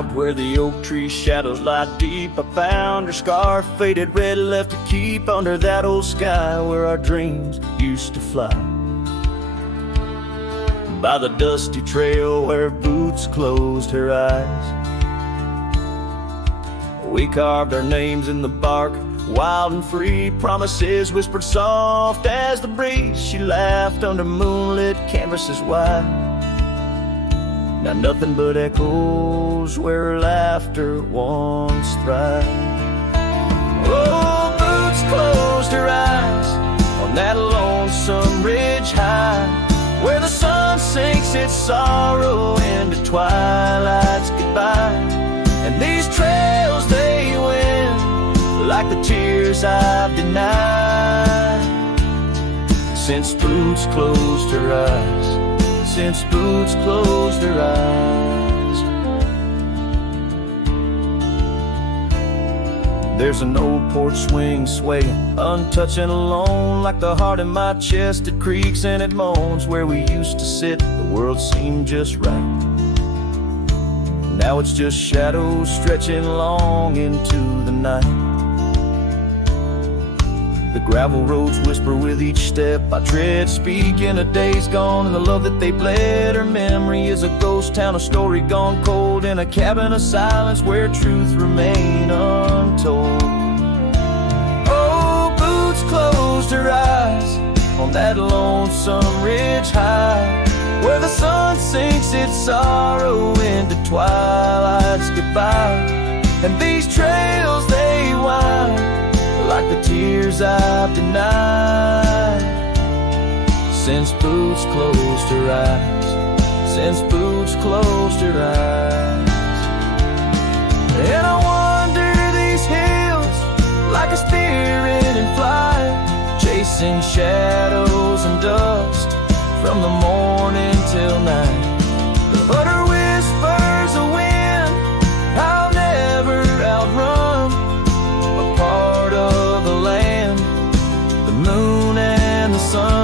Out where the oak tree shadows lie deep, I found her scarf, faded red, left to keep under that old sky where our dreams used to fly. By the dusty trail where her boots closed her eyes, we carved our names in the bark, wild and free, promises whispered soft as the breeze. She laughed under moonlit canvases wide. Now nothing but echoes where her laughter once thrived. Oh, boots closed her eyes on that lonesome ridge high, where the sun sinks its sorrow into twilight's goodbye. And these trails they win like the tears I've denied. Since boots closed her eyes, since boots closed her eyes. There's an old porch swing swaying, untouched and alone, like the heart in my chest. It creaks and it moans. Where we used to sit, the world seemed just right. Now it's just shadows stretching long into the night. The gravel roads whisper with each step I tread, speaking of days gone and the love that they bled. Her memory is a ghost town, a story gone cold, in a cabin of silence where truth remain untold. Oh, boots closed her eyes on that lonesome ridge high, where the sun sinks its sorrow into twilight's goodbye. And these trails they wind like the tears I've denied. Since boots closed her eyes, since boots closed her eyes. And I wander these hills like a spirit in flight, chasing shadows and dust from the morning till night. But her whispers a wind I'll never outrun, a part of the land, the moon and the sun.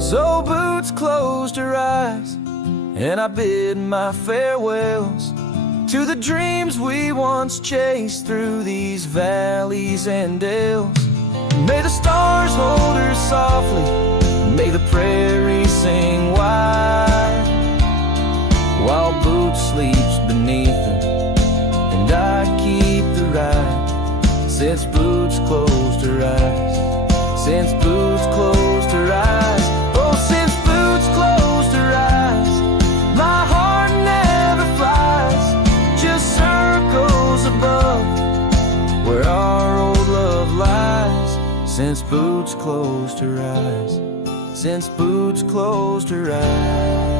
So boots closed her eyes, and I bid my farewells to the dreams we once chased through these valleys and dales. May the stars hold her softly, may the prairie sing wide, while boots sleeps beneath them and I keep the ride. Since boots closed her eyes, since boots closed her eyes. Oh, since boots closed her eyes, my heart never flies, just circles above where our old love lies. Since boots closed her eyes, since boots closed her eyes.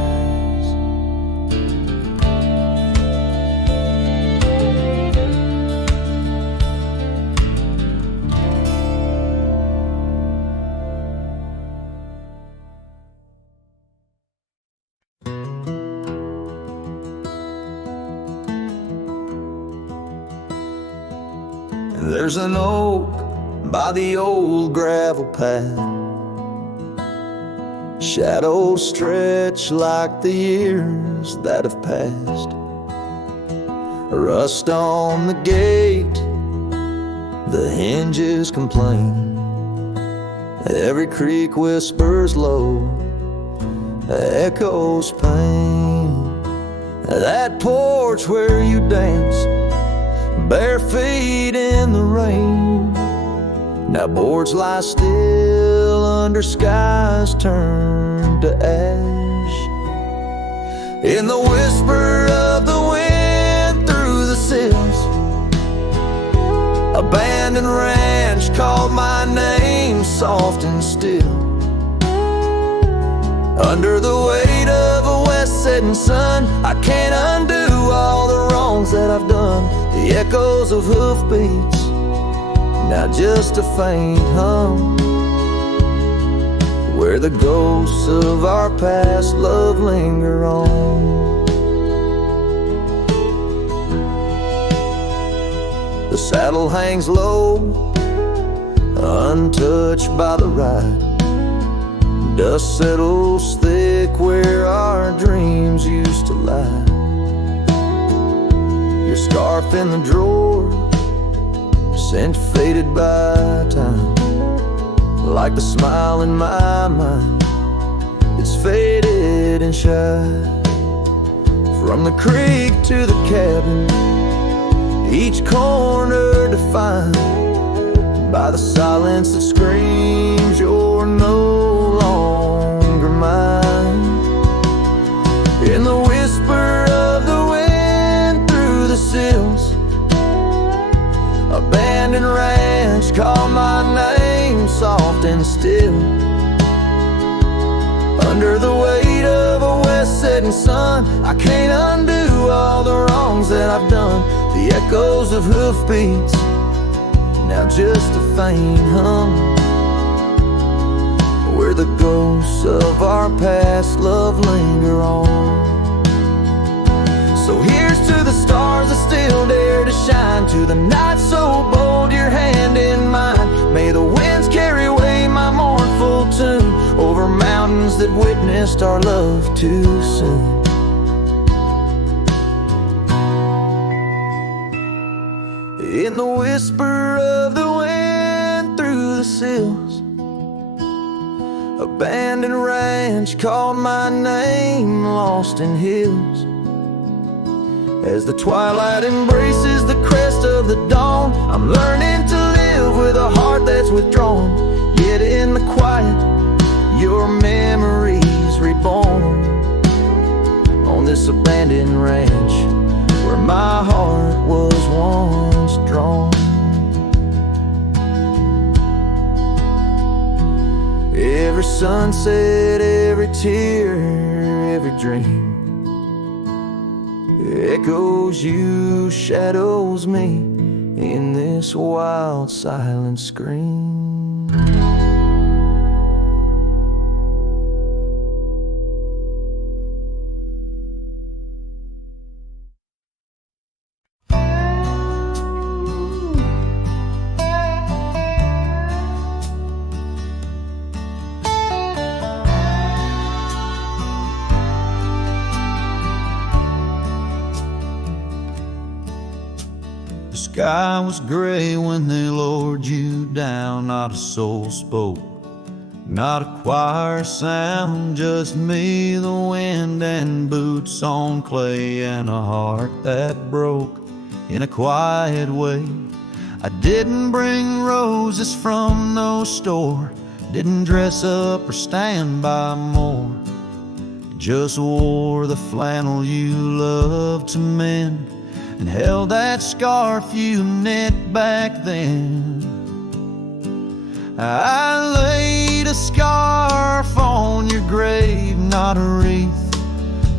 There's an oak by the old gravel path, shadows stretch like the years that have passed. Rust on the gate, the hinges complain, every creak whispers low, echoes pain. That porch where you danced, bare feet in the rain, now boards lie still under skies turned to ash. In the whisper of the wind through the sills, abandoned ranch called my name soft and still. Under the weight of a west setting sun, I can't undo all the wrongs that I've done. The echoes of hoofbeats, now just a faint hum, where the ghosts of our past love linger on. The The saddle hangs low, untouched by the ride. Dust settles thick where our dreams used to lie. Your scarf in the drawer, scent faded by time. Like the smile in my mind, it's faded and shy. From the creek to the cabin, each corner defined by the silence that screams you're no longer mine. In the whisper of the wind through the sills, abandoned ranch call my name soft and still. Under the weight of a west setting sun, I can't undo all the wrongs that I've done. The echoes of hoofbeats, now just a faint hum, where the ghosts of our past love linger on. So here's to the stars that still dare to shine, to the night so bold, your hand in mine. May the winds carry away my mournful tune over mountains that witnessed our love too soon. In the whisper of the wind through the sills, abandoned ranch called my name, lost in hills. As the twilight embraces the crest of the dawn, I'm learning to live with a heart that's withdrawn. Yet in the quiet, your memories reborn on this abandoned ranch where my heart was once drawn. Every sunset, every tear, every dream echoes you, shadows me in this wild silent scream. The sky was gray when they lowered you down. Not a soul spoke, not a choir sound, just me, the wind, and boots on clay, and a heart that broke in a quiet way. I didn't bring roses from no store, didn't dress up or stand by more, just wore the flannel you loved to mend, and held that scarf you knit back then. I laid a scarf on your grave, not a wreath,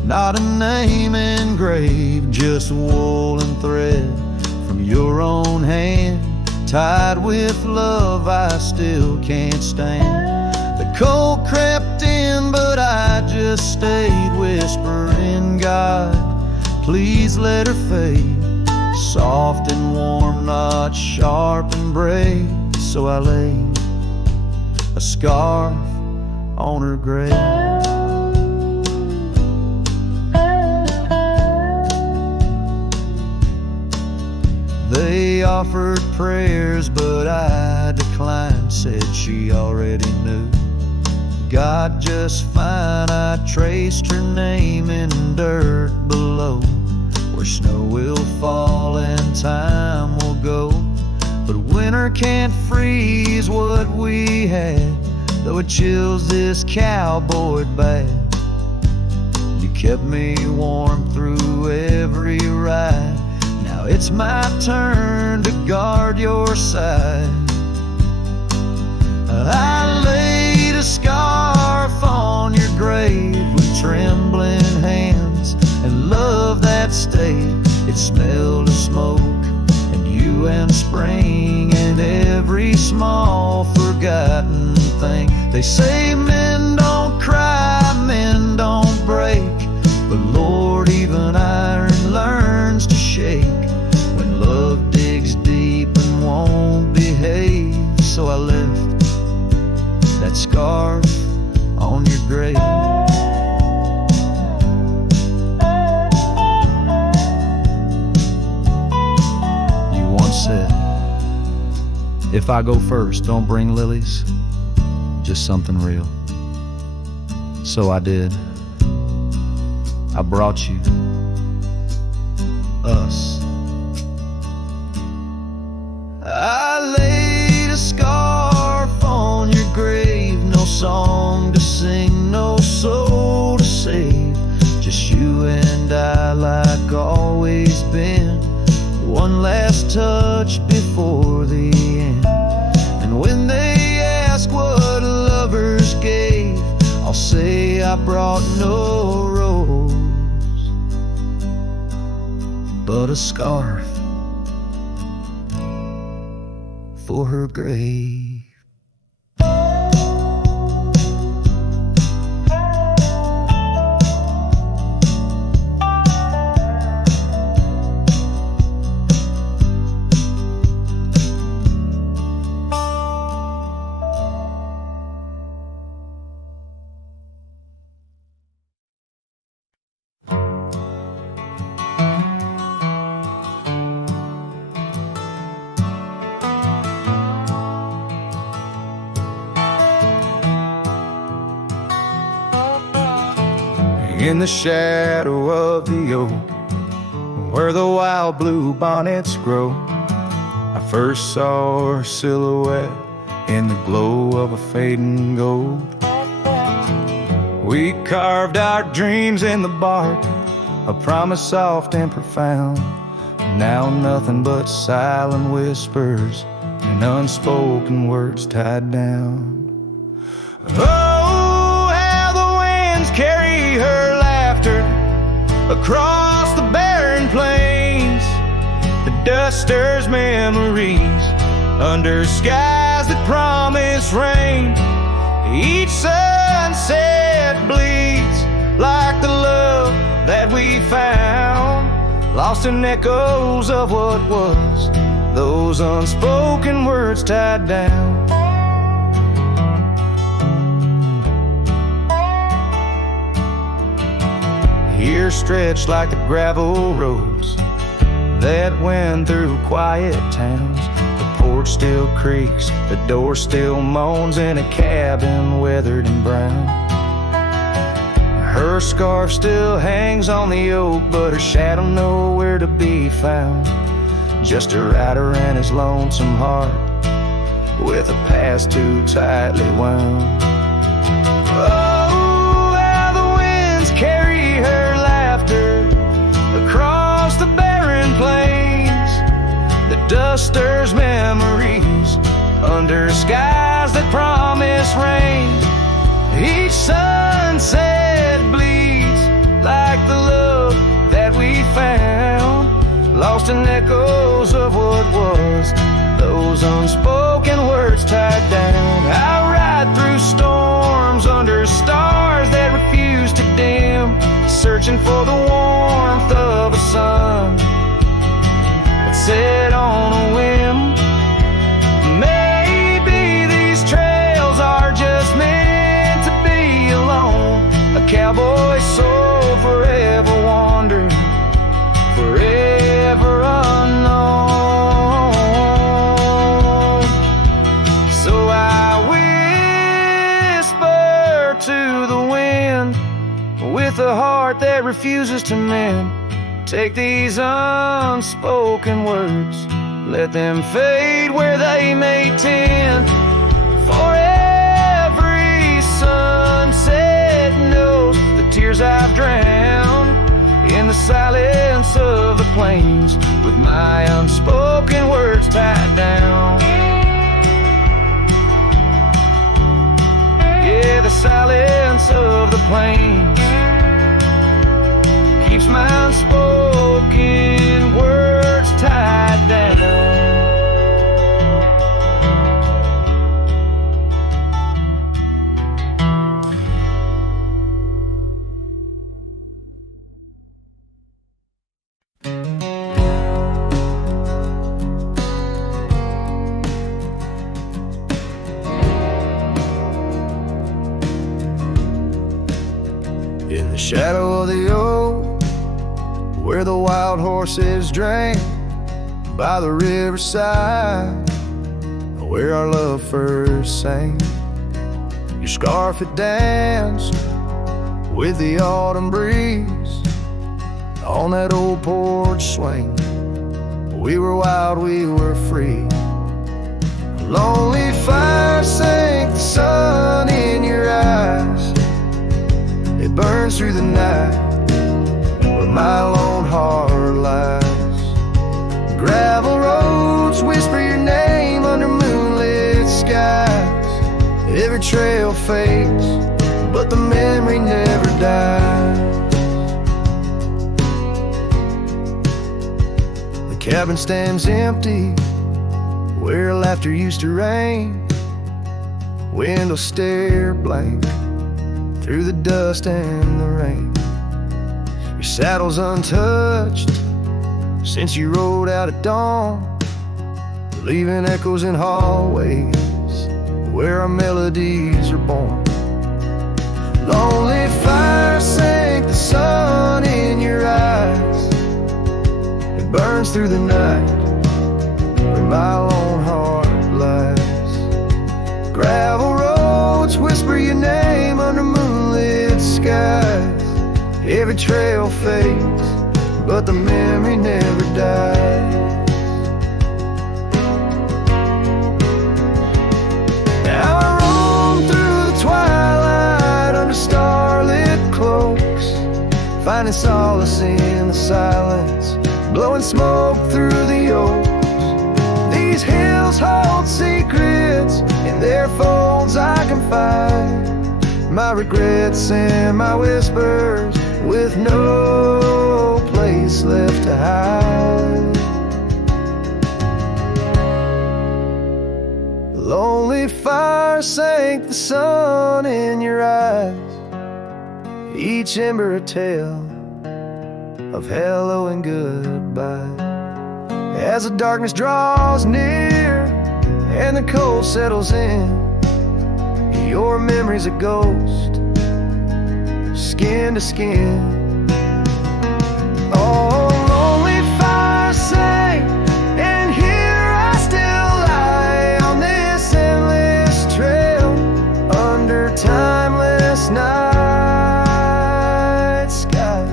not a name engraved, just wool and thread from your own hand, tied with love I still can't stand. The cold crept in, but I just stayed, whispering, God, please let her fade. Soft and warm, not sharp and brave. So I laid a scarf on her grave. They offered prayers, but I declined, said she already knew. God just fine, I traced her name in dirt below, where snow will fall and time will go. But winter can't freeze what we had, though it chills this cowboy bad. You kept me warm through every ride, now it's my turn to guard your side. I laid a scarf on your grave with trembling hands, and love that stayed. It smelled of smoke and you and spring and every small forgotten thing. They say men don't cry, men don't break, but Lord, even iron learns to shake when love digs deep If I go first, don't bring lilies, just something real. So I did. I brought you us. I laid a scarf on your grave, no song to sing, no soul to save, just you and I like always been. One last touch before the end. And when they ask what lovers gave, I'll say I brought no rose, but a scarf for her grave. In the shadow of the oak, where the wild blue bonnets grow, I first saw her silhouette in the glow of a fading gold. We carved our dreams in the bark, a promise soft and profound. Now nothing but silent whispers and unspoken words tied down. Oh, how the winds carry her laughter across the barren plains. The dust stirs memories under skies that promise rain. Each sunset bleeds like the love that we found, lost in echoes of what was, those unspoken words tied down. Here stretched like the gravel roads that went through quiet towns. The porch still creaks, the door still moans in a cabin weathered and brown. Her scarf still hangs on the oak, but her shadow nowhere to be found. Just a rider and his lonesome heart with a past too tightly wound. Oh, how the winds carry her laughter across the barren plains. The dust stirs memories under skies that promise rain. Each sunset bleeds like the love that we found, lost in echoes of what was, those unspoken words tied down. I ride through storms under stars that refuse to dim, searching for the warmth of a sun that set on a whim. Maybe these trails are just meant to be alone. A cowboy's soul forever wandered, forever unknown. So I whisper to the wind with a heart that refuses to mend. Take these unspoken words, let them fade where they may tend. For every sunset knows the tears I've drowned in the silence of the plains, with my unspoken words tied down. Yeah, the silence of the plains keeps my unspoken words tied down. In the shadow of the oak, where the wild horses drank by the riverside, where our love first sang. Your scarf it danced with the autumn breeze on that old porch swing. We were wild, we were free. A lonely fire sank the sun in your eyes. It burns through the night where my lone heart lies. Gravel roads whisper your name under moonlit skies. Every trail fades, but the memory never dies. The cabin stands empty where laughter used to rain. Windows stare blank through the dust and the rain. Your saddle's untouched since you rode out at dawn, leaving echoes in hallways where our melodies are born. Lonely fire sank the sun in your eyes. It burns through the night where my lone heart lies. Gravel roads whisper your name under moonlit skies. Every trail fades, but the memory never dies. Now I roam through the twilight under starlit cloaks, finding solace in the silence, blowing smoke through the oaks. These hills hold secrets, in their folds I confide my regrets and my whispers, with no place left to hide. Lonely fire sank the sun in your eyes, each ember a tale of hello and goodbye. As the darkness draws near and the cold settles in, your memory's a ghost, skin to skin. Oh, lonely fire sank, and here I still lie on this endless trail under timeless night sky.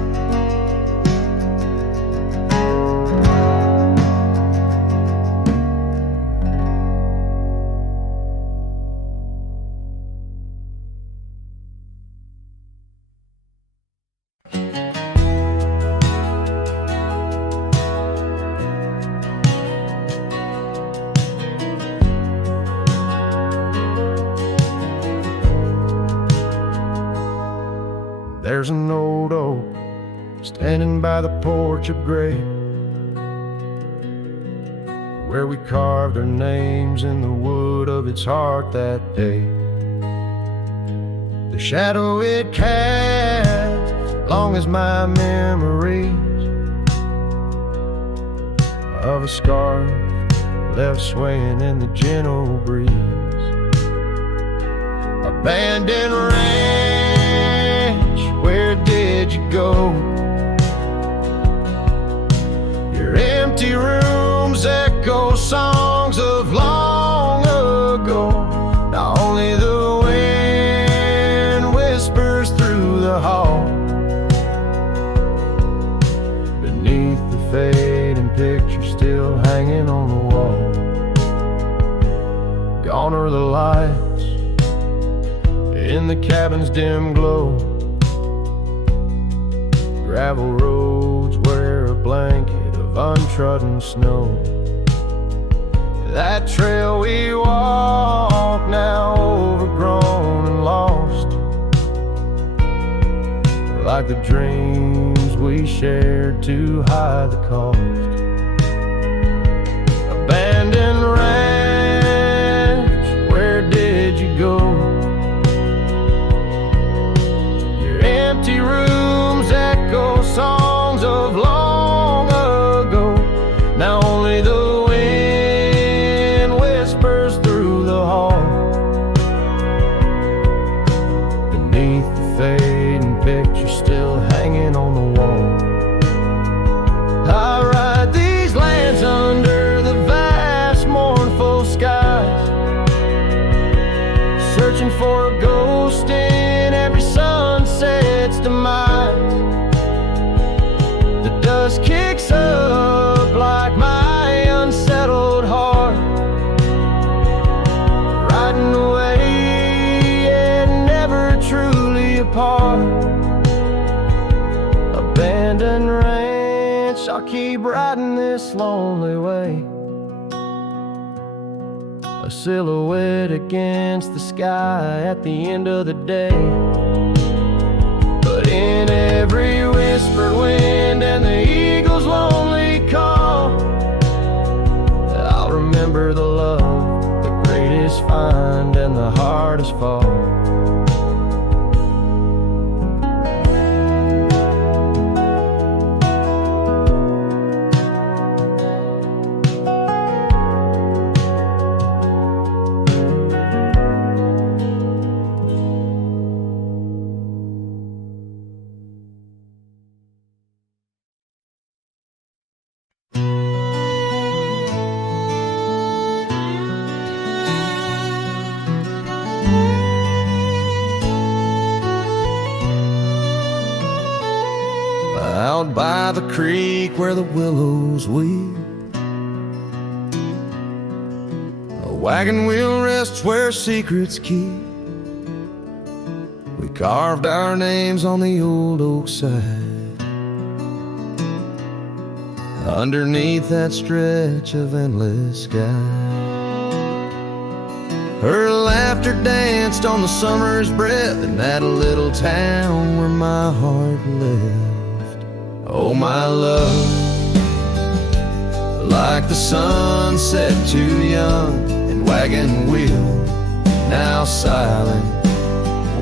There's an old oak standing by the porch of gray, where we carved our names in the wood of its heart that day. The shadow it cast, long as my memories of a scarf left swaying in the gentle breeze. Abandoned ranch, where did you go? Your empty rooms echo songs of long ago. Now only the wind whispers through the hall, beneath the fading picture still hanging on the wall. Gone are the lights in the cabin's dim glow, gravel roads wear a blanket of untrodden snow. That trail we walk, now overgrown and lost, like the dreams we shared to hide the cost. Abandoned ranch, where did you go? Your empty rooms echo songs of long ago. Now only the wind whispers through the hall, beneath the fading picture still hanging on the wall. I ride these lands under the vast mournful skies, just kicks up like my unsettled heart, riding away and never truly apart. Abandoned ranch, I'll keep riding this lonely way, a silhouette against the sky at the end of the day. But in every whispered wind and the eagle's lonely call, I'll remember the love, the greatest find and the hardest fall. Out by the creek where the willows weep, a wagon wheel rests where secrets keep. We carved our names on the old oak side, underneath that stretch of endless sky. Her laughter danced on the summer's breath in that little town where my heart lived. Oh, my love, like the sunset too young and wagon wheel now silent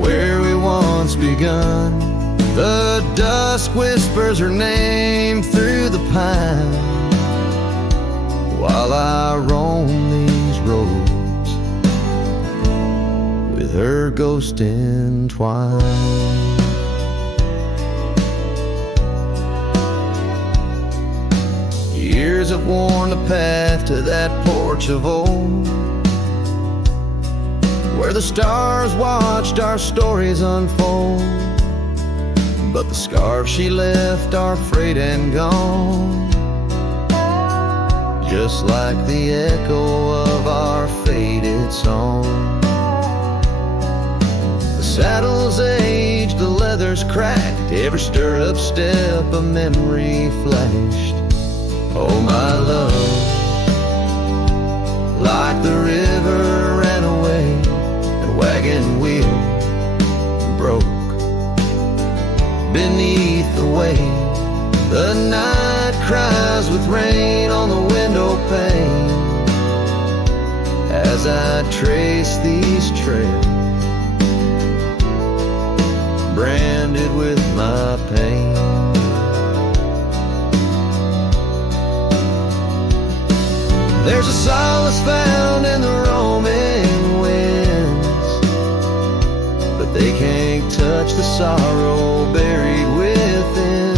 where we once begun. The dusk whispers her name through the pine while I roam these roads with her ghost entwined. Years have worn the path to that porch of old, where the stars watched our stories unfold. But the scars she left are frayed and gone, just like the echo of our faded song. The saddle's aged, the leather's cracked, every stirrup step a memory flashed. Oh, my love, like the river ran away, the wagon wheel broke beneath the weight. The night cries with rain on the window pane as I trace these trails, branded with my pain. There's a solace found in the roaming winds, but they can't touch the sorrow buried within.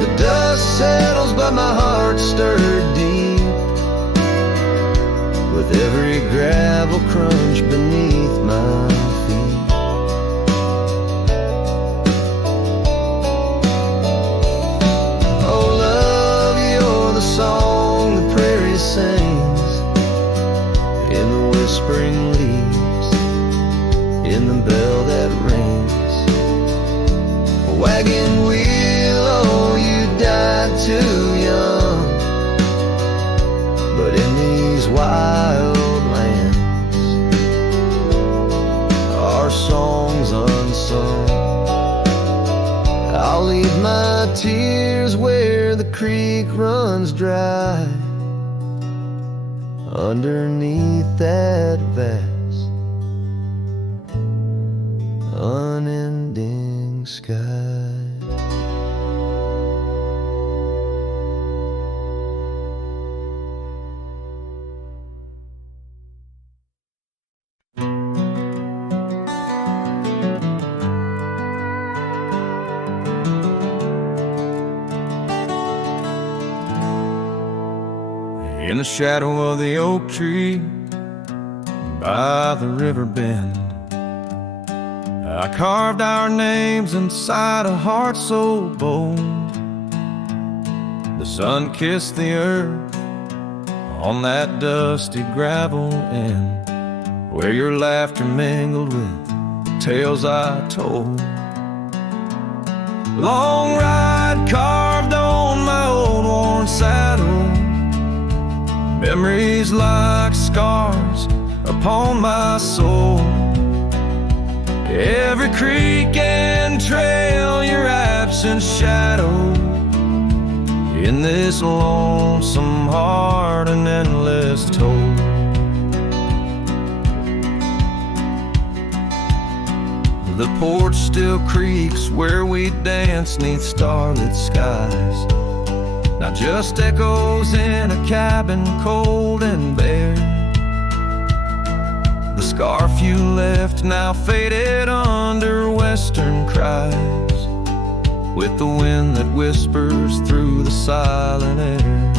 The dust settles, but my heart stirred deep with every gravel crunch beneath my feet. Song the prairie sings in the whispering leaves, in the bell that rings. A wagon wheel, oh, you died too young, but in these wild lands our songs unsung. I'll leave my tears where the creek runs dry, underneath that vast, unending sky. In the shadow of the oak tree by the river bend, I carved our names inside a heart so bold. The sun kissed the earth on that dusty gravel end, where your laughter mingled with tales I told. Long ride carved on my old worn saddle, memories like scars upon my soul. Every creek and trail, your absent shadow, in this lonesome heart an endless toll. The porch still creaks where we dance 'neath starlit skies, not just echoes in a cabin cold and bare. The scarf you left now faded under western cries, with the wind that whispers through the silent air.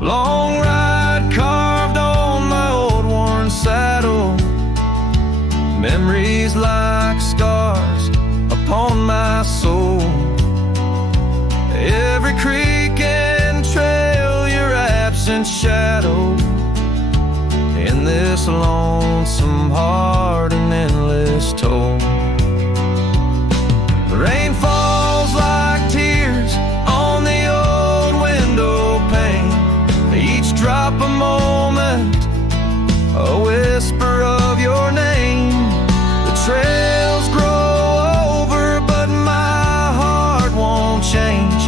Long ride carved on my old worn saddle, memories like scars upon my soul. Every creek and trail, your absent shadow, in this lonesome heart an endless toll. Rain falls like tears on the old window pane, each drop a moment, a whisper of your name. The trails grow over, but my heart won't change.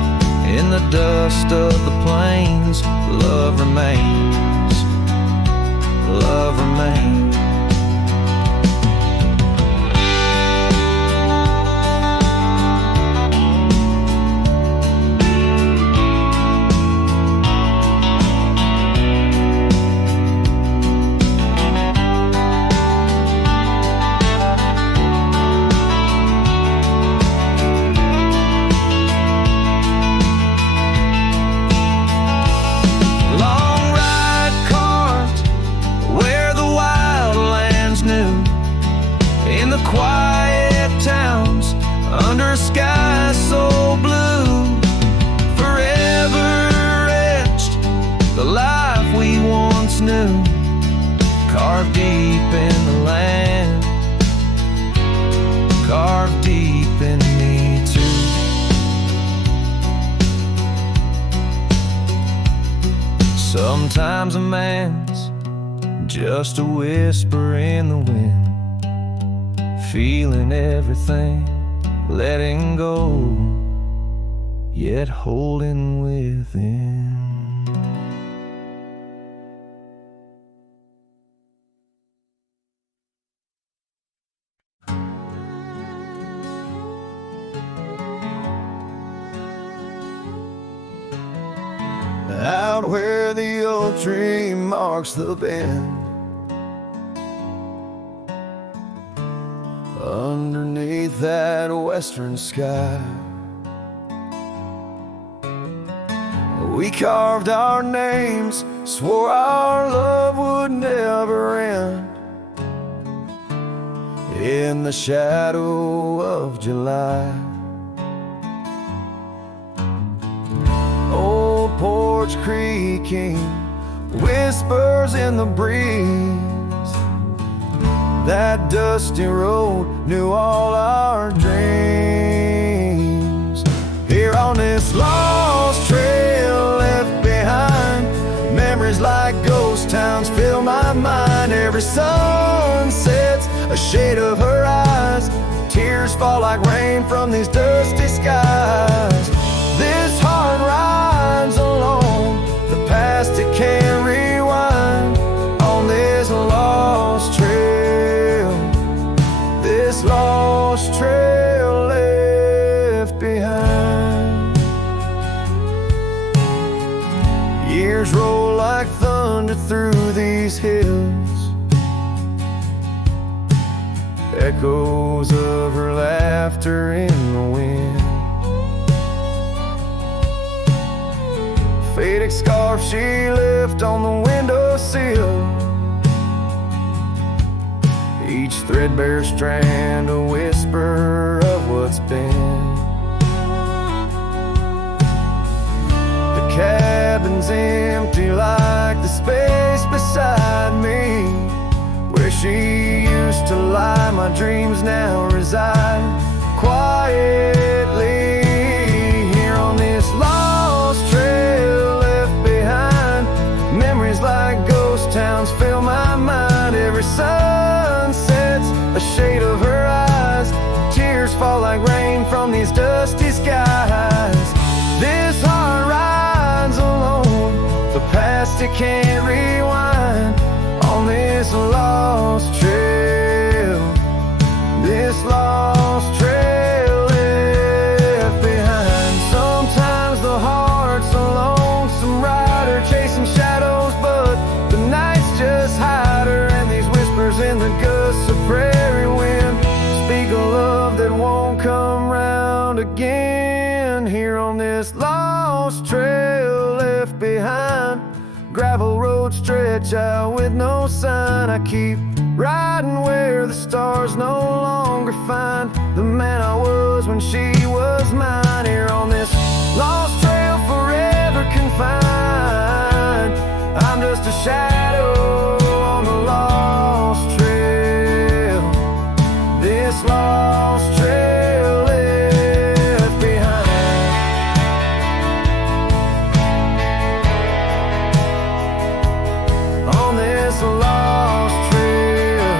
In the dust of the plains, love remains, love remains. Quiet towns under skies so blue, forever etched the life we once knew, carved deep in the land, carved deep in me too. Sometimes a man's just a whisper in the wind, feeling everything, letting go, yet holding within. Out where the old tree marks the bend, underneath that western sky, we carved our names, swore our love would never end. In the shadow of July, old porch creaking, whispers in the breeze. That dusty road knew all our dreams. Here on this lost trail left behind, memories like ghost towns fill my mind. Every sun sets a shade of her eyes, tears fall like rain from these dusty skies. This heart rides alone, the past it can't rewind. On this lost trail, this lost trail left behind. Years roll like thunder through these hills, echoes of her laughter in the wind. Faded scarf she left on the windowsill, each each threadbare strand a whisper of what's been. The cabin's empty like the space beside me, where she used to lie. My dreams now reside quietly here on this lost trail left behind. Memories like ghost towns fill my mind. Every sunset's a shade of her eyes. Tears fall like rain from these dusty skies. This heart rides alone, the past it can't rewind. On this lost trail, this lost trail left behind. Sometimes the heart's a lonesome rider chasing shadows, but the nights just hide her. And these whispers in the gusts of prairie wind speak a love that won't come round again. Here on this lost trail left behind, gravel road stretch out with no sign. I keep riding where the stars no longer find the man I was when she was mine. Here on this lost trail forever confined, I'm just a shadow on the lost trail. This lost trail left behind. On this lost trail,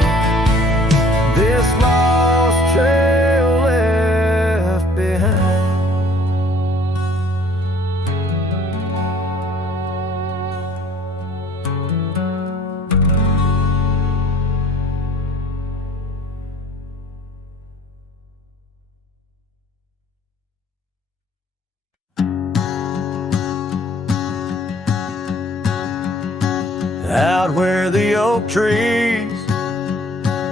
this lost trail left behind. Out where the oak trees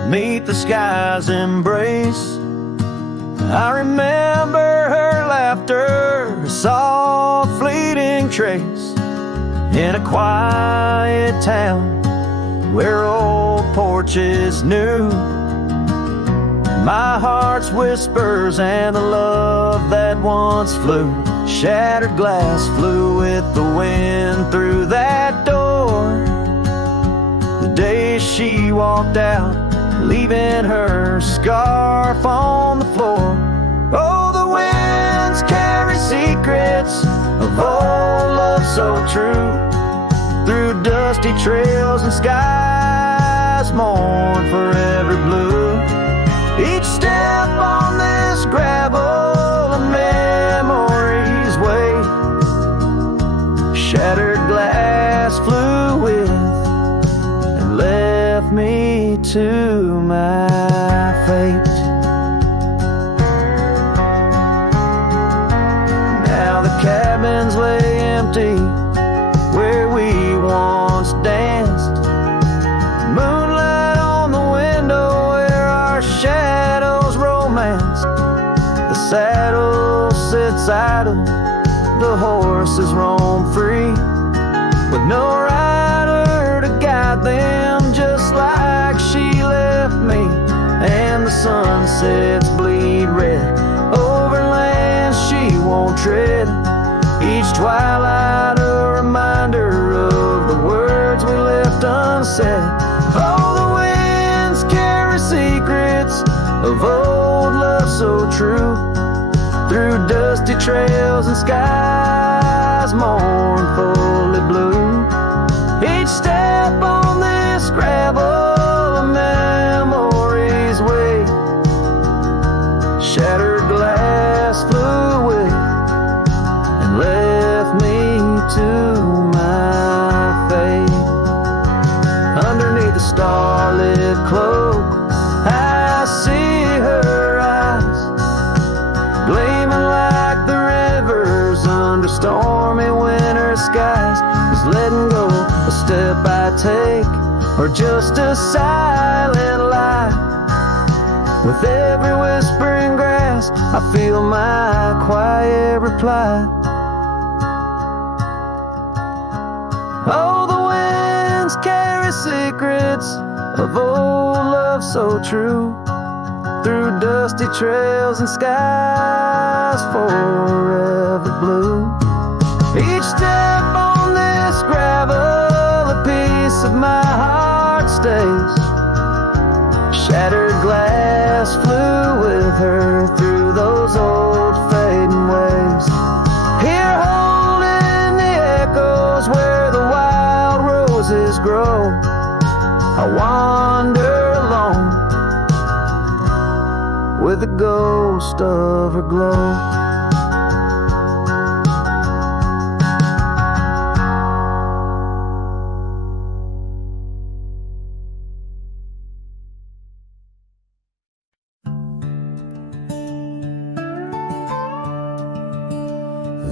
meet the sky's embrace, I remember her laughter, a soft fleeting trace in a quiet town where old porches knew my heart's whispers and the love that once flew. Shattered glass flew with the wind through that door the day she walked out, leaving her scarf on the floor. Oh, the winds carry secrets of old love so true, through dusty trails and skies mourn forever blue. Each step on this gravel a memory's way, shattered glass flew with and left me to my fate. Now the cabins lay empty where we once danced, moonlight on the window where our shadows romanced. The saddle sits idle, the horses roam free, with no rider to guide them, just like she left me. And the sunsets bleed red over lands she won't tread, each twilight a reminder of the words we left unsaid. Oh, the winds carry secrets of old love so true, through dusty trails and skies mournfully blue. Each step on this gravel a memory's way, shattered glass flew with and left me to my fate. Underneath the starlit cloak I see her eyes, gleaming like the rivers under stormy winter skies. Is letting go a step I take, or just a silent lie? With every whispering grass I feel my quiet reply. Oh, the winds carry secrets of old love so true, through dusty trails and skies forever blue. Each step on this gravel, a piece of my heart stays. Shattered glass flew with her through those old fading ways. Here holding the echoes where the wild roses grow, I wander alone with the ghost of her glow.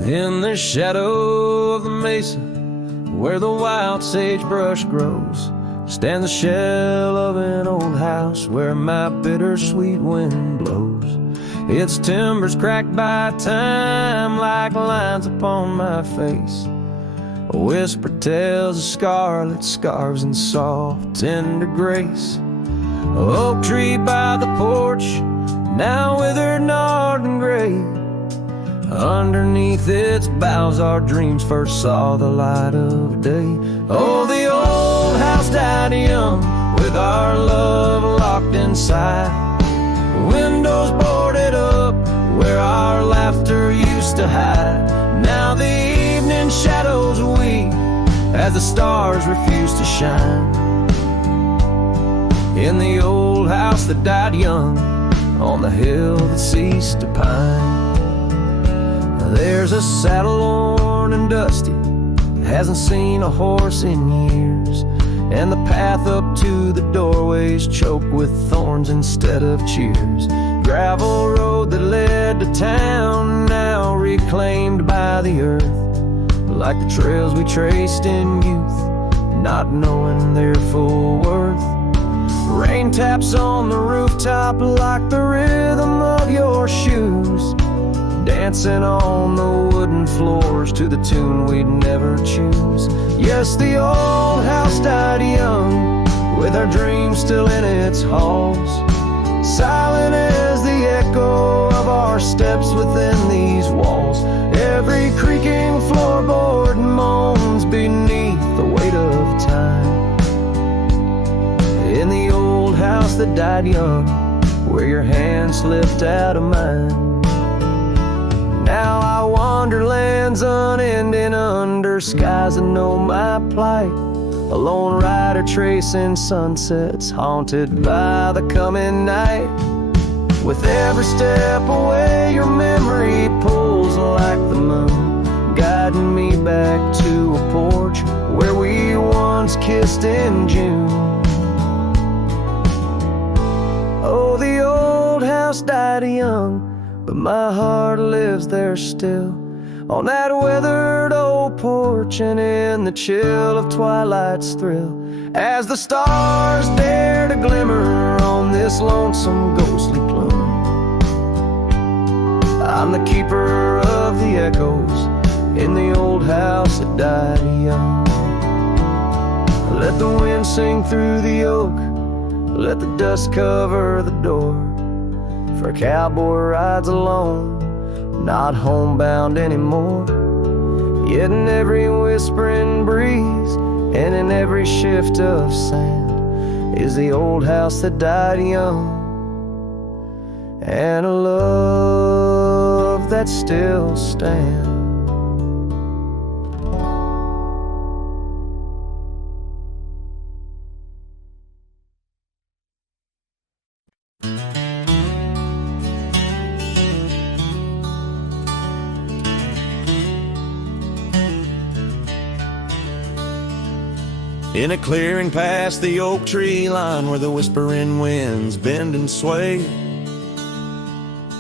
In the shadow of the mesa, where the wild sagebrush grows, stands the shell of an old house where my bittersweet wind blows. Its timbers cracked by time like lines upon my face. A whisper tells of scarlet scarves and soft tender grace. A oak tree by the porch, now withered, gnarled and gray. Underneath its boughs our dreams first saw the light of day. Oh, the old house died young, with our love locked inside. Windows boarded up, where our laughter used to hide. Now the evening shadows weep, as the stars refuse to shine. In the old house that died young, on the hill that ceased to pine. There's a saddle worn and dusty, hasn't seen a horse in years, and the path up to the doorway's choked with thorns instead of cheers. Gravel road that led to town, now reclaimed by the earth, like the trails we traced in youth, not knowing their full worth. Rain taps on the rooftop like the rhythm of your shoes, dancing on the wooden floors to the tune we'd never choose. Yes, the old house died young, with our dreams still in its halls, silent as the echo of our steps within these walls. Every creaking floorboard moans beneath the weight of time. In the old house that died young, where your hand slipped out of mine. Now I wander lands unending under skies that know my plight. A lone rider tracing sunsets, haunted by the coming night. With every step away, your memory pulls like the moon, guiding me back to a porch where we once kissed in June. Oh, the old house died young, but my heart lives there still, on that weathered old porch and in the chill of twilight's thrill, as the stars dare to glimmer on this lonesome ghostly plume. I'm the keeper of the echoes in the old house that died young. Let the wind sing through the oak, let the dust cover the door, for a cowboy rides alone, not homebound anymore. Yet in every whispering breeze and in every shift of sand is the old house that died young, and a love that still stands. In a clearing past the oak tree line, where the whispering winds bend and sway,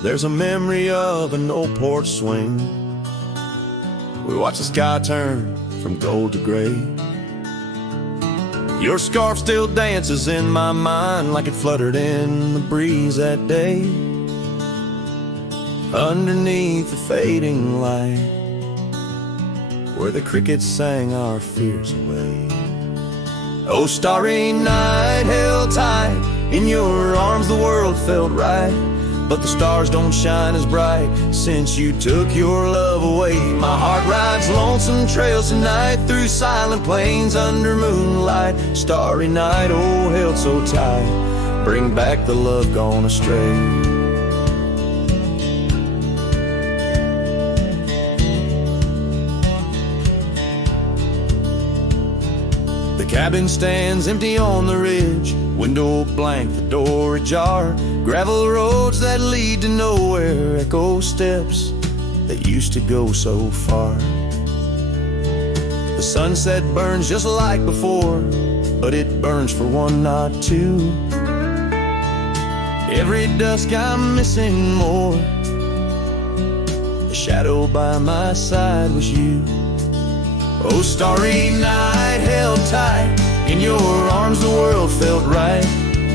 there's a memory of an old porch swing. We watch the sky turn from gold to gray. Your scarf still dances in my mind like it fluttered in the breeze that day, underneath the fading light, where the crickets sang our fears away. Oh, starry night, held tight in your arms, the world felt right. But the stars don't shine as bright since you took your love away. My heart rides lonesome trails tonight through silent plains under moonlight. Starry night, oh, held so tight, bring back the love gone astray. The cabin stands empty on the ridge, window blank, the door ajar. Gravel roads that lead to nowhere, echo steps that used to go so far. The sunset burns just like before, but it burns for one, not two. Every dusk I'm missing more. The shadow by my side was you. Oh, starry night, held tight in your arms, the world felt right.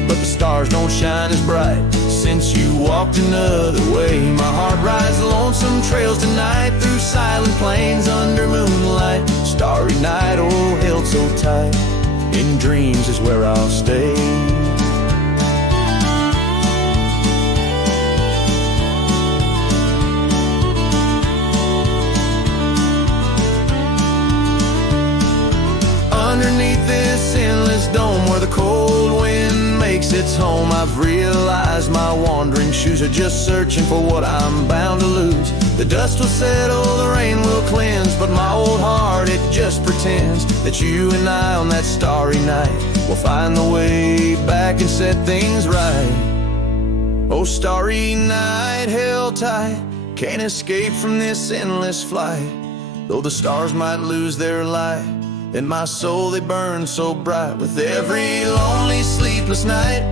But the stars don't shine as bright since you walked another way. My heart rides lonesome trails tonight through silent plains under moonlight. Starry night, oh, held so tight, in dreams is where I'll stay. Underneath this endless dome where the cold wind makes its home, I've realized my wandering shoes are just searching for what I'm bound to lose. The dust will settle, the rain will cleanse, but my old heart, it just pretends that you and I on that starry night will find the way back and set things right. Oh, starry night, held tight, can't escape from this endless flight. Though the stars might lose their light, in my soul they burn so bright. With every lonely sleepless night,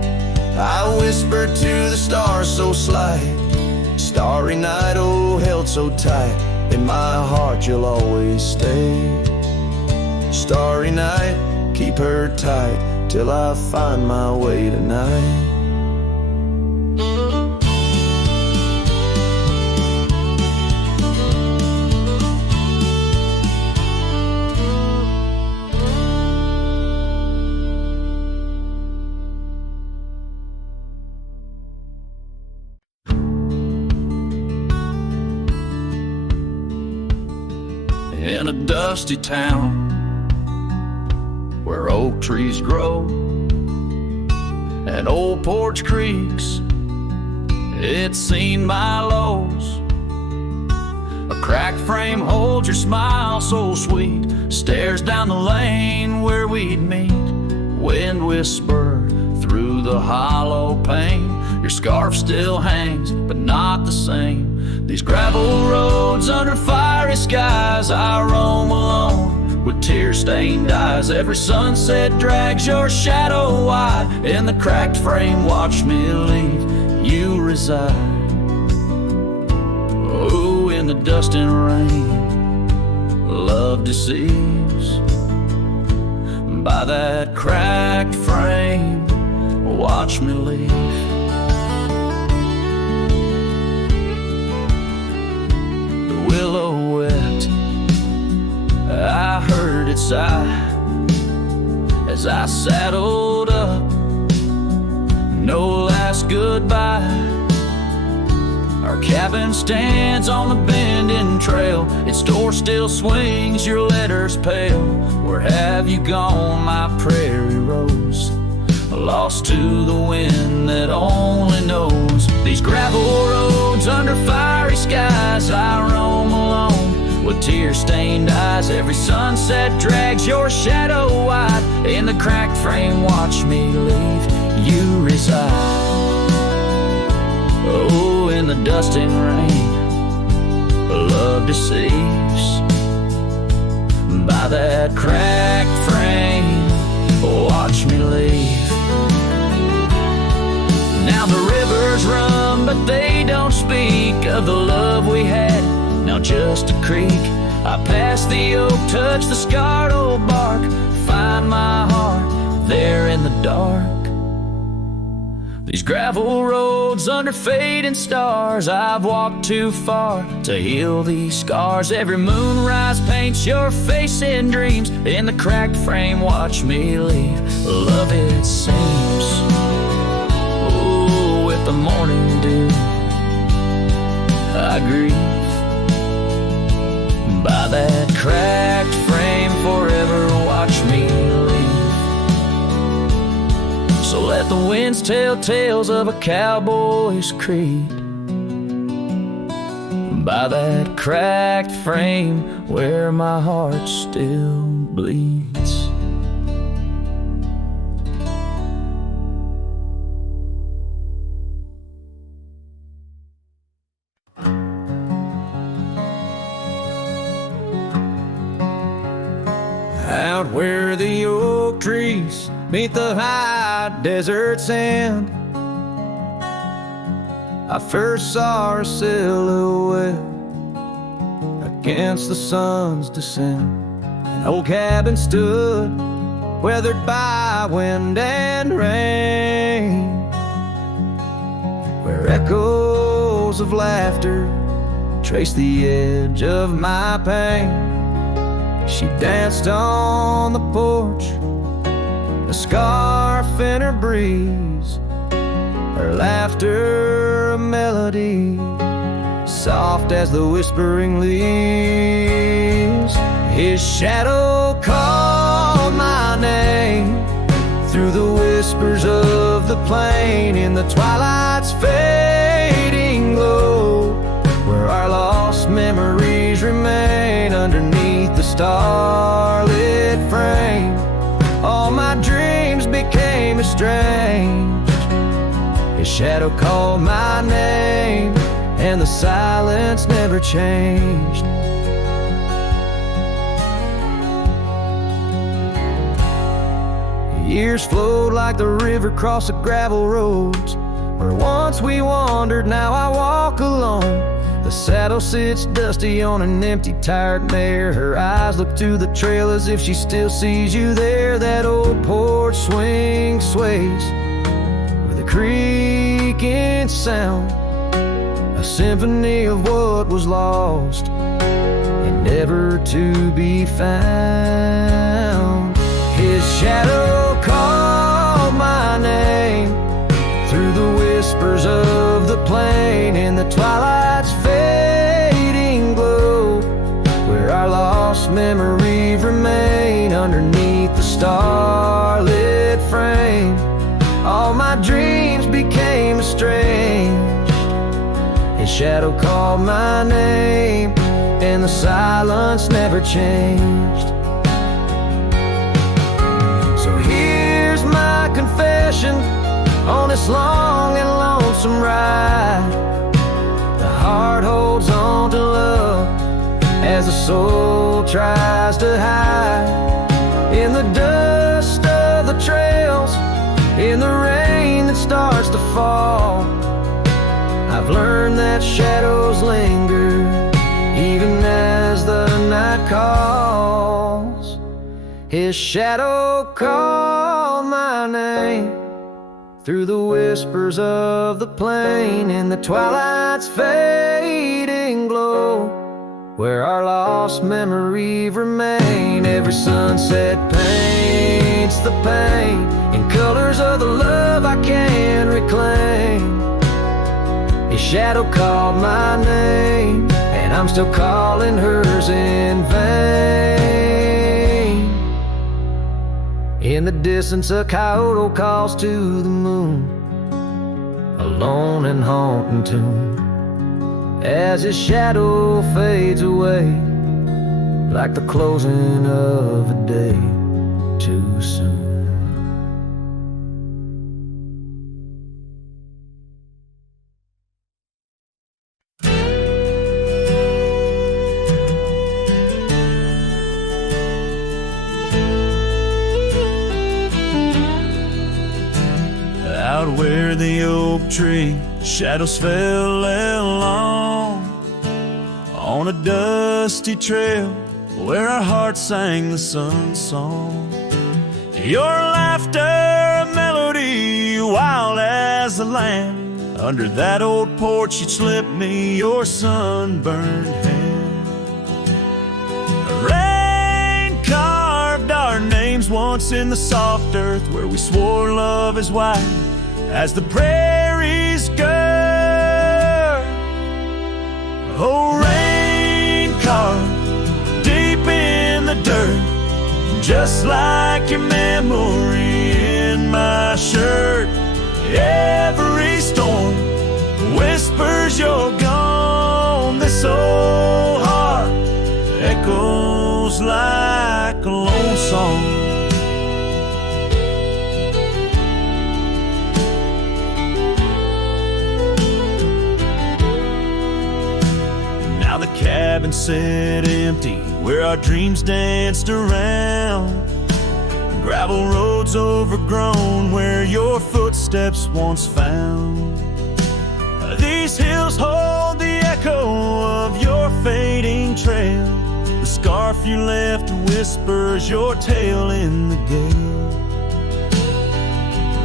I whisper to the stars so slight. Starry night, oh, held so tight, in my heart you'll always stay. Starry night, keep her tight till I find my way tonight. In a dusty town where oak trees grow and old porch creaks, it's seen my lows. A cracked frame holds your smile so sweet, stares down the lane where we'd meet. Wind whisper through the hollow pane, your scarf still hangs but not the same. These gravel roads under fiery skies, I roam alone with tear-stained eyes. Every sunset drags your shadow wide, in the cracked frame watch me leave, you reside. Oh, in the dust and rain, love deceives. By that cracked frame, watch me leave. Willow wept, I heard it sigh as I saddled up. No last goodbye. Our cabin stands on the bending trail, its door still swings, your letters pale. Where have you gone, my prairie rose? Lost to the wind that only knows. These gravel roads under fiery skies, I roam alone with tear-stained eyes. Every sunset drags your shadow wide, in the cracked frame watch me leave, you reside. Oh, in the dust and rain, love deceives. By that cracked frame, watch me leave. Now the rivers run, but they don't speak of the love we had. Now just a creek, I pass the oak, touch the scarred old bark, find my heart there in the dark. The These gravel roads under fading stars, I've walked too far to heal these scars. Every moonrise paints your face in dreams. In the cracked frame, watch me leave. Love, it seems, oh, with the morning dew, I grieve by that cracked frame. Forever watch me leave. So let the winds tell tales of a cowboy's creed by that cracked frame where my heart still bleeds. Out where the oak trees meet the high desert sand, I first saw her silhouette against the sun's descent. An old cabin stood, weathered by wind and rain, where echoes of laughter traced the edge of my pain. She danced on the porch, a scarf in her breeze, her laughter a melody, soft as the whispering leaves. His shadow called my name through the whispers of the plain, in the twilight's fading glow, where our lost memories remain underneath the starlit frame. All my dreams became estranged. His shadow called my name, and the silence never changed. Years flowed like the river across the gravel roads, where once we wandered, now I walk alone. The saddle sits dusty on an empty, tired mare. Her eyes look to the trail as if she still sees you there. That old porch swing sways with a creaking sound, a symphony of what was lost and never to be found. His shadow called my name through the whispers of the plain, in the twilight's fading glow, where our lost memories remain underneath the starlit frame. All my dreams became estranged. His shadow called my name, and the silence never changed. So here's my confession on this long and lonesome ride. The heart holds on to love as the soul tries to hide in the dust of the trails, in the rain that starts to fall. I've learned that shadows linger even as the night calls. His shadow called my name through the whispers of the plain, in the twilight's fading glow, where our lost memories remain. Every sunset paints the pain in colors of the love I can't reclaim. His shadow called my name, and I'm still calling hers in vain. In the distance, a coyote calls to the moon, a lone and haunting tune, as his shadow fades away like the closing of a day too soon. Out where the oak tree shadows fell long, on a dusty trail where our hearts sang the sun song. Your laughter a melody you wild as a lamb. Under that old porch you'd slip me your sunburned hand. Rain carved our names once in the soft earth, where we swore love as wide as the prairies gird. Oh, rain carved deep in the dirt, just like your memory in my shirt. Every storm whispers you're gone. This old heart echoes like a lone song. Now the cabin sat empty, where our dreams danced around. Gravel roads overgrown, where your footsteps once found. These hills hold the echo of your fading trail. The scarf you left whispers your tale in the gale.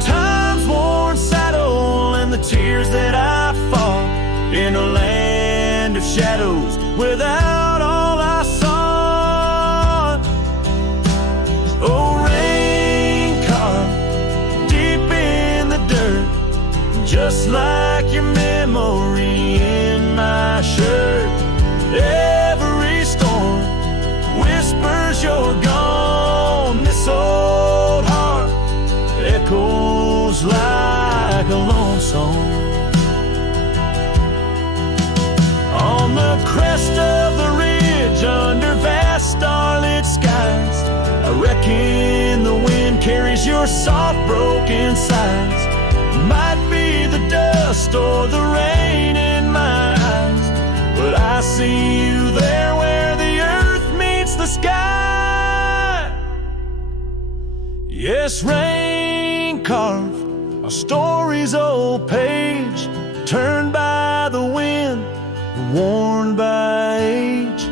Time's worn saddle and the tears that I fought in a land of shadows without all I sought. Oh, just like your memory in my shirt. Every storm whispers you're gone. This old heart echoes like a lone song. On the crest of the ridge, under vast starlit skies, I reckon the wind carries your soft broken sighs. Might be the dust or the rain in my eyes, but I see you there where the earth meets the sky. Yes, rain carved our story's old page, turned by the wind, worn by age.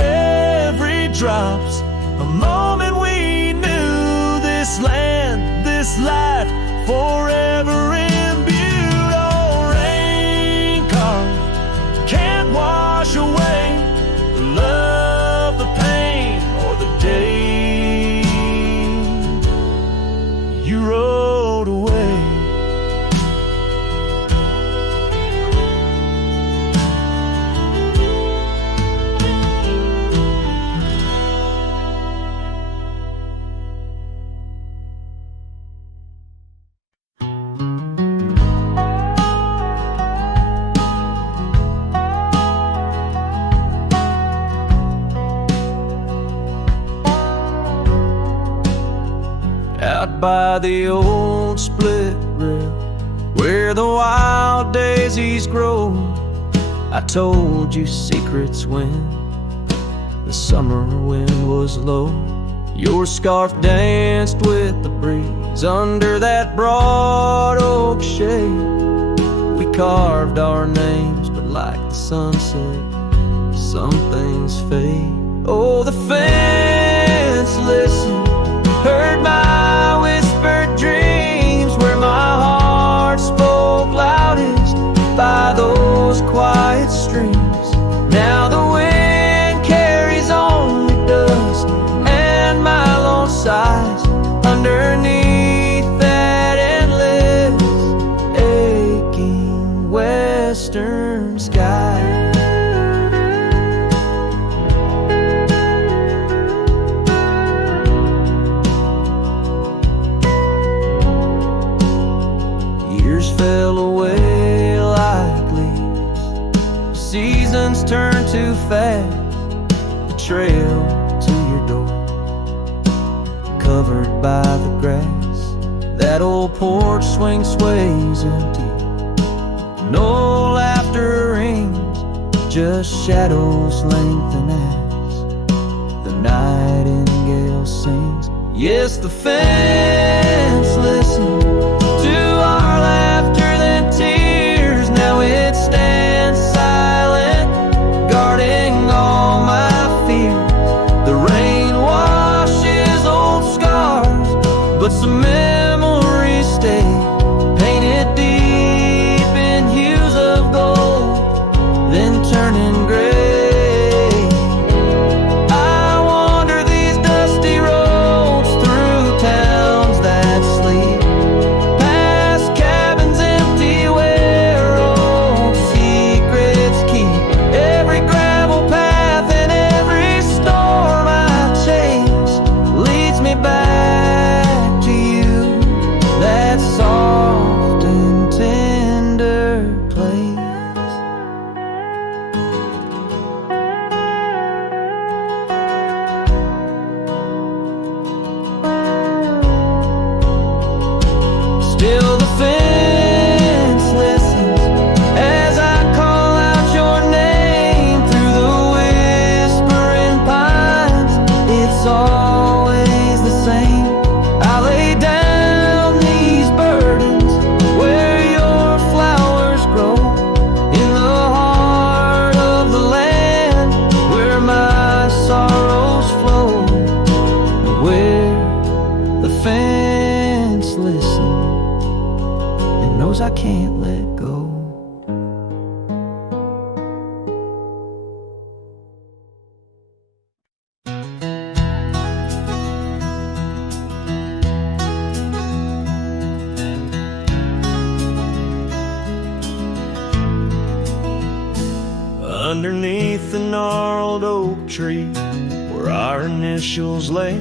Every drop's a moment we knew. This land, this life, forever imbued. Oh, rain carved can't wash away the love, the pain, or the day you rode away. Out by the old split rail, where the wild daisies grow, I told you secrets when the summer wind was low. Your scarf danced with the breeze under that broad oak shade. We carved our names, but like the sunset, some things fade. Oh, the fence listened, heard my whispered dreams, where my heart spoke loudest by those quiet streams. Now the wind carries only dust and my lone sighs underneath that endless aching western sky. Fell away like leaves, seasons turn too fast. The trail to your door, covered by the grass. That old porch swing sways empty, no laughter rings, just shadows lengthen as the nightingale sings. Yes, the fence listens to our laughter than tears. Now it stands silent, guarding all my fears. The rain washes old scars, but some memories stay beneath the gnarled oak tree where our initials lay.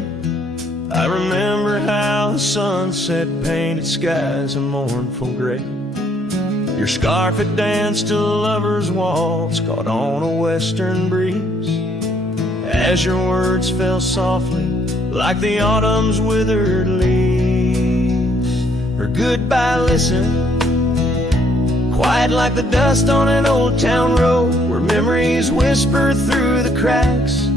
I remember how the sunset painted skies a mournful gray. Your scarf had danced a lover's waltz caught on a western breeze, as your words fell softly like the autumn's withered leaves. Her goodbye listened, quiet like the dust on an old town road, where memories whisper through the cracks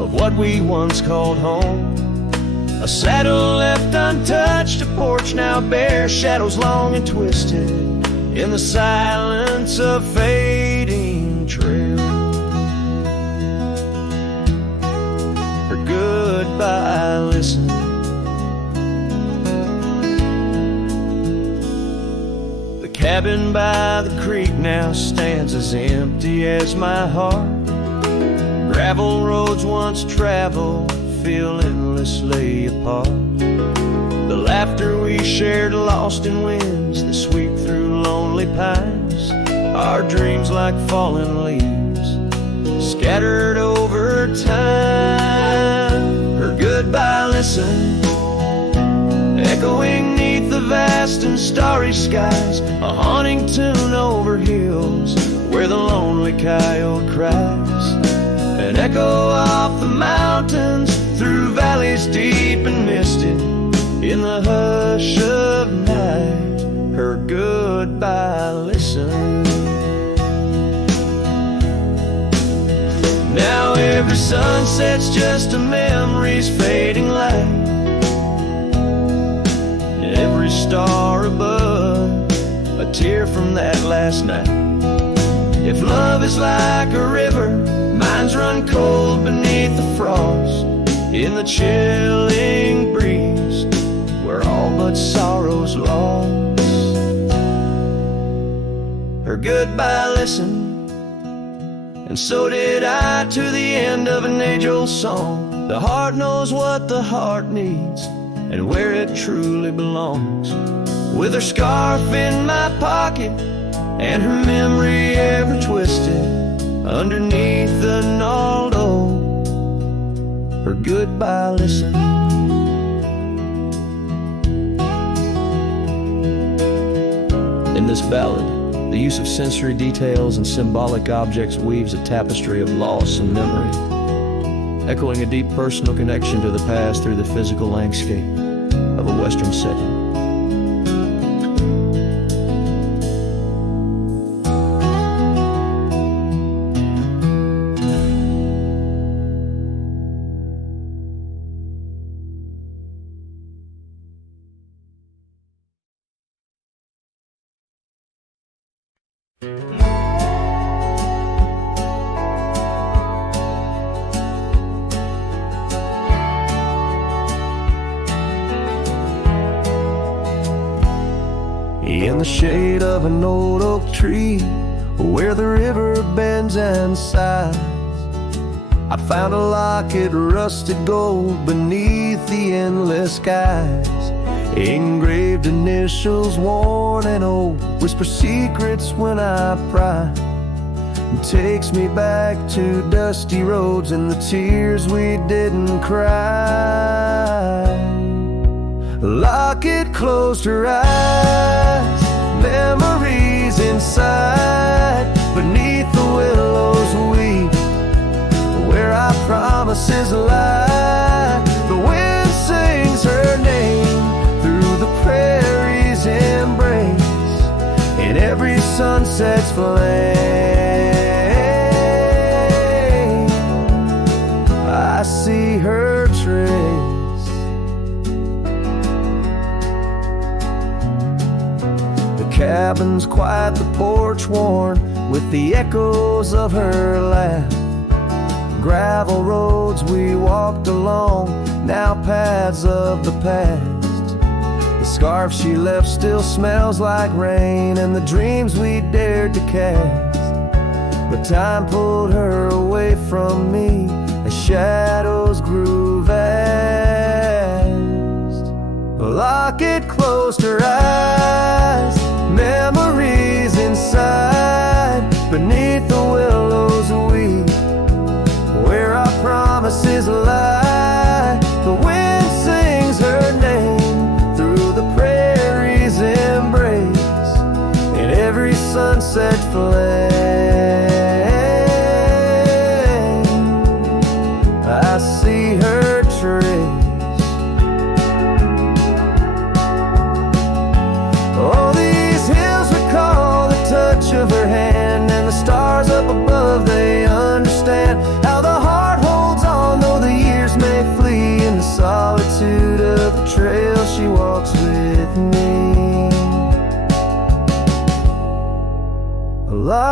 of what we once called home. A saddle left untouched, a porch now bare, shadows long and twisted in the silence of fading trail. Her goodbye listen. The cabin by the creek now stands as empty as my heart. Gravel roads once traveled feel endlessly apart. The laughter we shared lost in winds that sweep through lonely pines. Our dreams like fallen leaves scattered over time. Her goodbye listened, echoing neath the vast and starry skies, a haunting tune over hills where the lonely coyote cries, an echo off the mountains through valleys deep and misted in the hush of night. Her goodbye listen. Now every sunset's just a memory's fading light, every star above a tear from that last night. If love is like a river, mine's run cold beneath the frost, in the chilling breeze where all but sorrow's lost. Her goodbye listened, and so did I, to the end of an age-old song. The heart knows what the heart needs and where it truly belongs. With her scarf in my pocket and her memory ever twisted underneath the gnarled oak, her goodbye listen. In this ballad, the use of sensory details and symbolic objects weaves a tapestry of loss and memory, echoing a deep personal connection to the past through the physical landscape of a Western setting. In the shade of an old oak tree, where the river bends and sighs, I found a locket, rusted gold beneath the endless skies. Engraved initials, worn and old, whisper secrets when I pry. It takes me back to dusty roads and the tears we didn't cry. Locket closed her eyes, memories inside, beneath the willows weep, where our promises lie. The wind sings her name through the prairie's embrace, in every sunset's flame I see her trace. Cabin's quiet, the porch worn with the echoes of her laugh. Gravel roads we walked along, now paths of the past. The scarf she left still smells like rain, and the dreams we dared to cast. But time pulled her away from me as shadows grew vast. Locket closed her eyes, memories inside, beneath the willows weep,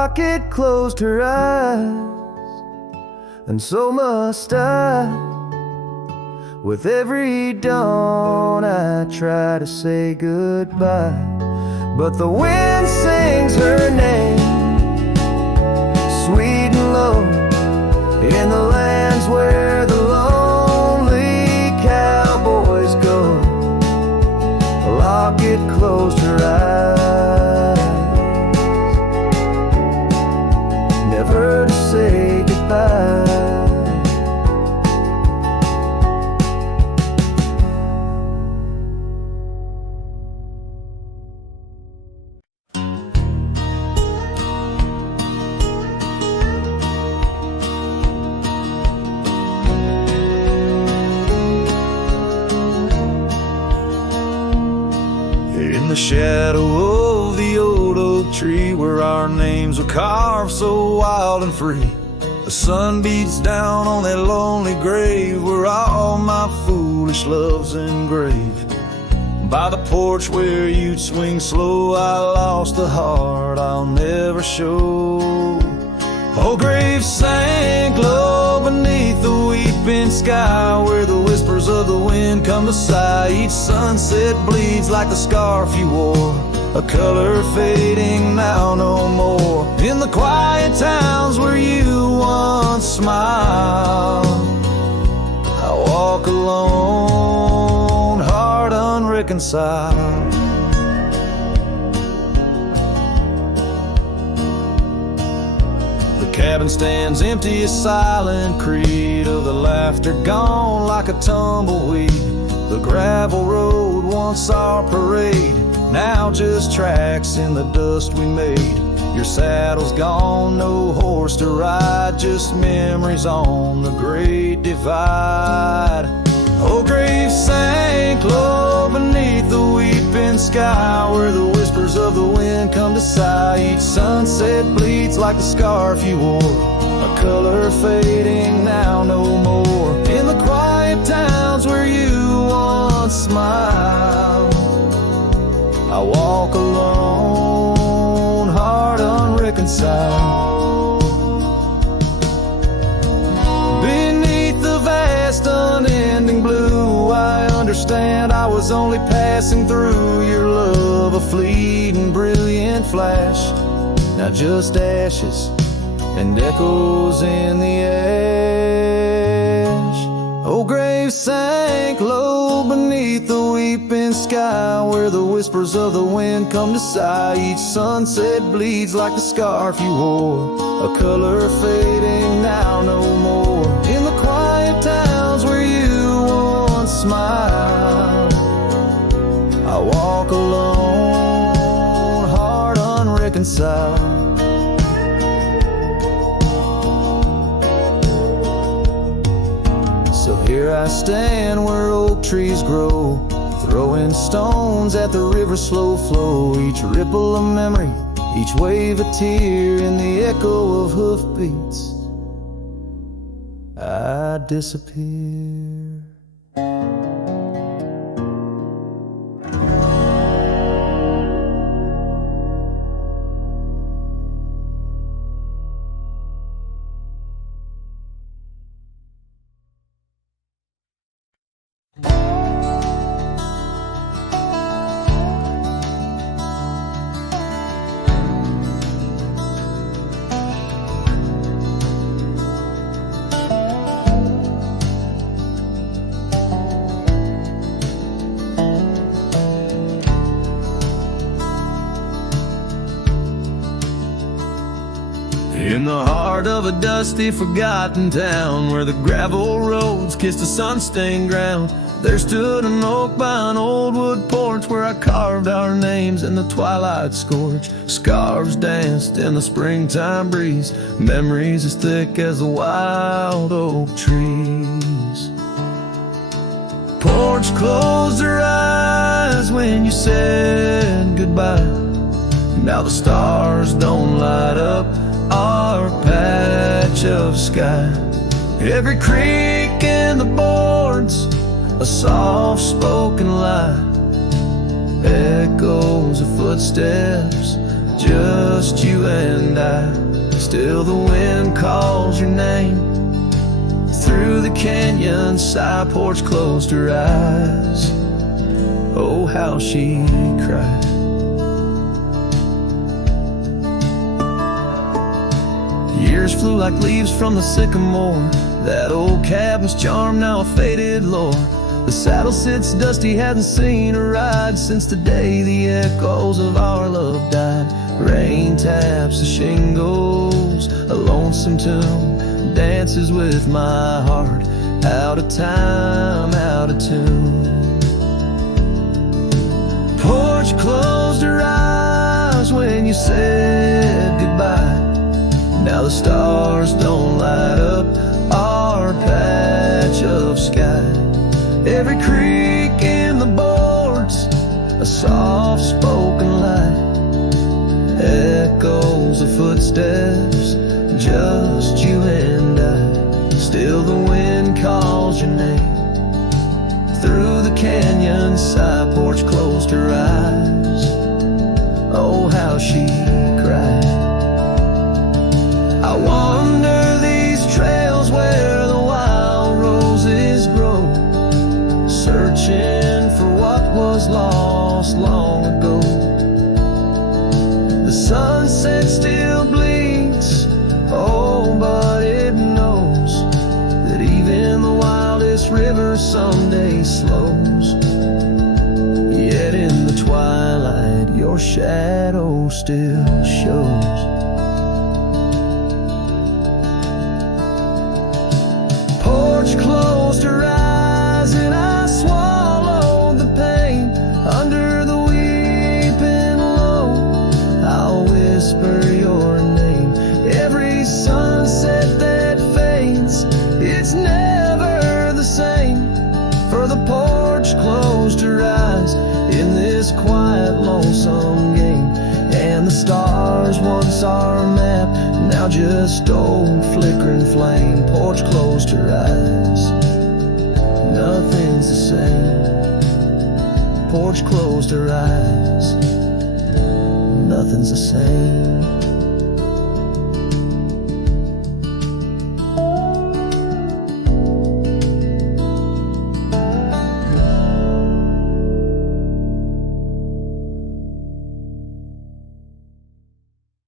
rocket closed her eyes, and so must I. With every dawn I try to say goodbye, but the wind sings her name, sweet and low, in the lands where the lonely cowboys go. A rocket closed her eyes, never to say goodbye. In the shadow of the old oak tree, where our names were carved so wild and free, the sun beats down on that lonely grave where all my foolish love's engraved. By the porch where you'd swing slow, I lost the heart I'll never show. Oh, grave sank low beneath the weeping sky, where the whispers of the wind come to sigh. Each sunset bleeds like the scarf you wore, a color fading now no more. In the quiet towns where you once smiled, I walk alone, heart unreconciled. The cabin stands empty, a silent creed of the laughter gone like a tumbleweed. The gravel road, once our parade, now just tracks in the dust we made. Your saddle's gone, no horse to ride, just memories on the great divide. Oh, grave sank low beneath the weeping sky, where the whispers of the wind come to sigh. Each sunset bleeds like the scarf you wore, a color fading now no more. In the quiet towns where you once smiled, I walk alone, heart unreconciled. Beneath the vast unending blue, I understand I was only passing through. Your love a fleeting brilliant flash, now just ashes and echoes in the ash. Oh, grave sank low beneath the weeping sky, where the whispers of the wind come to sigh. Each sunset bleeds like the scarf you wore, a color fading now no more. In the quiet towns where you once smiled, I walk alone, heart unreconciled. So here I stand where oak trees grow, throwing stones at the river's slow flow. Each ripple a memory, each wave a tear, in the echo of hoofbeats I disappear. In the heart of a dusty, forgotten town, where the gravel roads kissed the sun-stained ground, there stood an oak by an old wood porch, where I carved our names in the twilight scorch. Scarves danced in the springtime breeze, memories as thick as the wild oak trees. Porch closed her eyes when you said goodbye. Now the stars don't light up our patch of sky. Every creak in the boards, a soft-spoken lie, echoes of footsteps just you and I. Still the wind calls your name. Through the canyon, side porch closed her eyes. Oh, how she cried. Years flew like leaves from the sycamore. That old cabin's charm, now a faded lore. The saddle sits dusty, hadn't seen a ride since the day the echoes of our love died. Rain taps the shingles, a lonesome tune dances with my heart. Out of time, out of tune. Porch closed her eyes when you said goodbye. Now the stars don't light up our patch of sky. Every creak in the boards, a soft-spoken lie. Echoes of footsteps, just you and I. Still the wind calls your name. Through the canyon, side porch closed her eyes. Oh, how she cried. I wander these trails where the wild roses grow, searching for what was lost long ago. The sunset still blinks, oh, but it knows that even the wildest river someday slows. Yet in the twilight, your shadow still shows. Closed her eyes and I swallowed the pain. Under the weeping low, I'll whisper your name. Every sunset that fades, it's never the same. For the porch closed her eyes in this quiet, lonesome game. And the stars, once our map, now just old flickering flame. Porch closed her eyes, nothing's the same. Porch closed her eyes, nothing's the same.